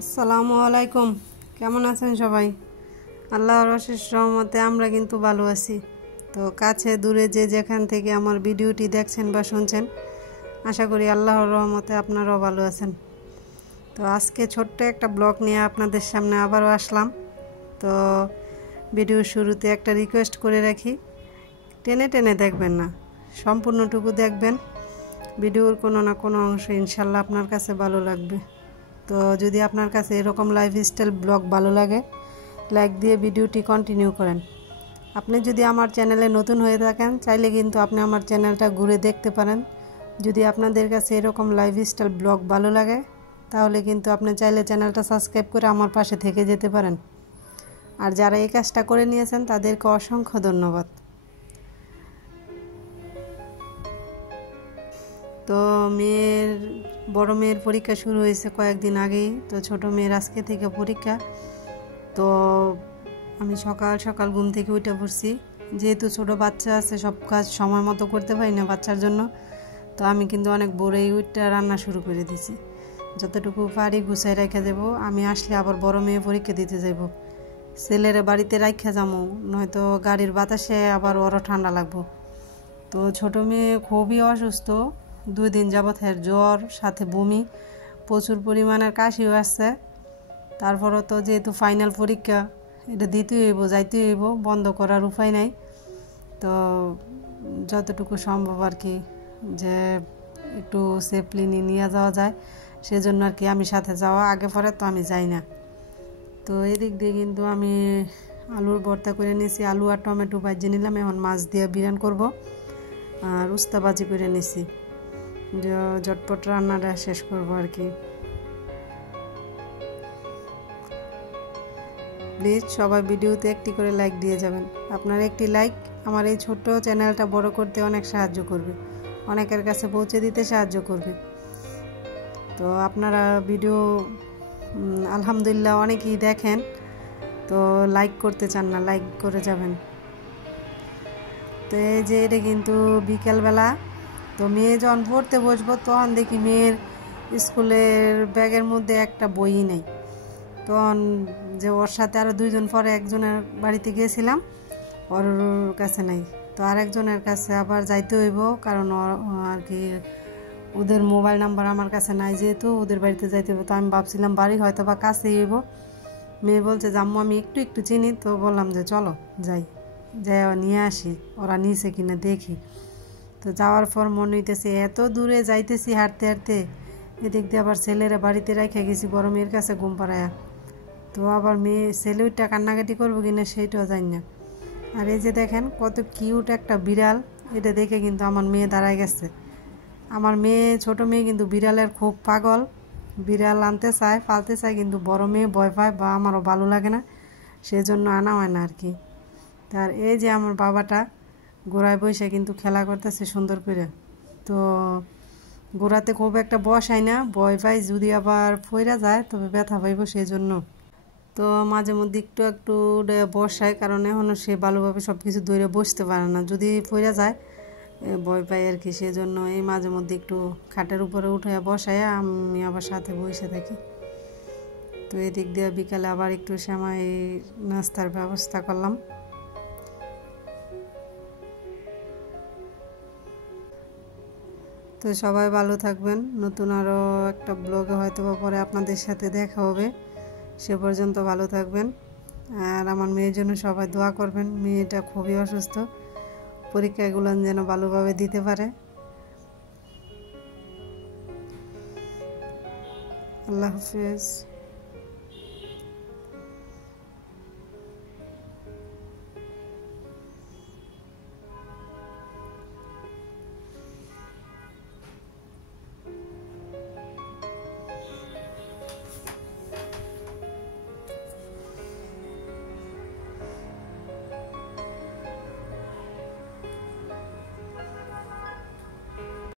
আসসালামু আলাইকুম। কেমন আছেন সবাই? আল্লাহর অশেষ রহমতে আমরা কিন্তু ভালো আছি। তো কাছে দূরে যে যেখান থেকে আমার ভিডিওটি দেখছেন বা শুনছেন, আশা করি আল্লাহর রহমতে আপনারাও ভালো আছেন। তো আজকে ছোট্ট একটা ব্লগ নিয়ে আপনাদের সামনে আবারও আসলাম। তো ভিডিওর শুরুতে একটা রিকোয়েস্ট করে রাখি, টেনে টেনে দেখবেন না, সম্পূর্ণটুকু দেখবেন। ভিডিওর কোনো না কোনো অংশ ইনশাল্লাহ আপনার কাছে ভালো লাগবে। তো যদি আপনার কাছে এরকম লাইফস্টাইল ব্লগ ভালো লাগে, লাইক দিয়ে ভিডিওটি কন্টিনিউ করেন। আপনি যদি আমার চ্যানেলে নতুন হয়ে থাকেন, চাইলে কিন্তু আপনি আমার চ্যানেলটা ঘুরে দেখতে পারেন। যদি আপনাদের কাছে এরকম লাইফস্টাইল ব্লগ ভালো লাগে, তাহলে কিন্তু আপনি চাইলে চ্যানেলটা সাবস্ক্রাইব করে আমার পাশে থেকে যেতে পারেন। আর যারা এই কাজটা করে নিয়েছেন তাদেরকে অসংখ্য ধন্যবাদ। তো বড় মেয়ের পরীক্ষা শুরু হয়েছে কয়েকদিন আগেই। তো ছোট মেয়ের আজকে থেকে পরীক্ষা। তো আমি সকাল সকাল ঘুম থেকে উঠে পড়ছি, যেহেতু ছোট বাচ্চা আছে, সব কাজ সময় মতো করতে পারি না বাচ্চার জন্য। তো আমি কিন্তু অনেক ভোরেই উঠে রান্না শুরু করে দিয়েছি। যতটুকু পারি গুছাই রেখে দেবো, আমি আসলে আবার বড় মেয়ে পরীক্ষা দিতে যাব। ছেলেরা বাড়িতে রাখা যাবো, নয়তো গাড়ির বাতাসে আবার ওরও ঠান্ডা লাগবো। তো ছোট মেয়ে খুবই অসুস্থ, 2 দিন যাবৎ জ্বর, সাথে বমি, প্রচুর পরিমাণের কাশিও আসছে। তারপরও তো যেহেতু ফাইনাল পরীক্ষা, এটা দিতেই হইব, যাইতেই হইব, বন্ধ করার উপায় নাই। তো যতটুকু সম্ভব আর কি, যে একটু সেফলি নিয়ে যাওয়া যায় সেজন্য আর কি আমি সাথে যাওয়া। আগে পরে তো আমি যাই না। তো এদিক দিয়ে কিন্তু আমি আলুর ভর্তা করে নিয়েছি, আলু আর টমেটো ভাজিয়ে নিলাম। এখন মাছ দিয়ে বিরান করব আর উস্তা ভাজি করে নিছি, ঝটপট রান্নাটা শেষ করবো আর কি। প্লিজ সবাই ভিডিওতে একটি করে লাইক দিয়ে যাবেন। আপনার একটি লাইক আমার এই ছোট্ট চ্যানেলটা বড় করতে অনেক সাহায্য করবে, অনেকের কাছে পৌঁছে দিতে সাহায্য করবে। তো আপনারা ভিডিও আলহামদুলিল্লাহ অনেকেই দেখেন, তো লাইক করতে চান না, লাইক করে যাবেন। তো এই যে এটা কিন্তু বিকেলবেলা। তো মেয়ে যখন পড়তে বসবো, তখন দেখি মেয়ের স্কুলের ব্যাগের মধ্যে একটা বই নেই। তখন যে ওর সাথে আরও 2 জন পরে একজনের বাড়িতে গিয়েছিলাম, ওর কাছে নাই। তো আরেকজনের কাছে আবার যাইতে হইব, কারণ আর কি ওদের মোবাইল নাম্বার আমার কাছে নাই, যেহেতু ওদের বাড়িতে যাইতে হইব। তো আমি ভাবছিলাম বাড়ি হয়তো বা কাছেই হইব। মেয়ে বলছে যে আম্মু আমি একটু একটু চিনি। তো বললাম যে চলো যাই, যাই নিয়ে আসি, ওরা নিয়েছে কিনা দেখি। তো যাওয়ার পর মনে হইতেছে এত দূরে যাইতেছি হাঁটতে হাঁটতে, এদিক দিয়ে আবার ছেলেরা বাড়িতে রেখে গেছি বড় মেয়ের কাছে ঘুম পাড়ায়া। তো আবার ছেলে ওইটা কান্নাকাটি করবো কিনা সেইটাও জানি না। আর এই যে দেখেন কত কিউট একটা বিড়াল, এটা দেখে কিন্তু আমার মেয়ে দাঁড়ায় গেছে। আমার ছোট মেয়ে কিন্তু বিড়ালের খুব পাগল, বিড়াল আনতে চায়, পালতে চায়, কিন্তু বড় মেয়ে ভয় পায় বা আমারও ভালো লাগে না, সেজন্য আনা হয় না আর কি। তার এই যে আমার বাবাটা গোড়ায় বসে কিন্তু খেলা করতেছে সুন্দর করে। তো গোড়াতে খুব একটা বসায় না, ভয় পাই যদি আবার ফইরা যায় তবে ব্যথা পাইব, সেজন্য। তো মাঝে মধ্যে একটু একটু বসায়, কারণ এখনও সে ভালোভাবে সব কিছু ধরে বসতে পারে না, যদি পড়ে যায় ভয় পাই আর কি। সেজন্য এই মাঝে মধ্যে একটু খাটের উপরে উঠে বসায়, আমি আবার সাথে বসে থাকি। তো এদিক দিয়ে বিকালে আবার একটু সময় নাস্তার ব্যবস্থা করলাম। তো সবাই ভালো থাকবেন। নতুন আরও একটা ব্লগে হয়তো পরে আপনাদের সাথে দেখা হবে। সে পর্যন্ত ভালো থাকবেন। আর আমার মেয়ের জন্য সবাই দোয়া করবেন। মেয়েটা খুবই অসুস্থ, পরীক্ষাগুলো যেন ভালোভাবে দিতে পারে। আল্লাহ হাফেজ।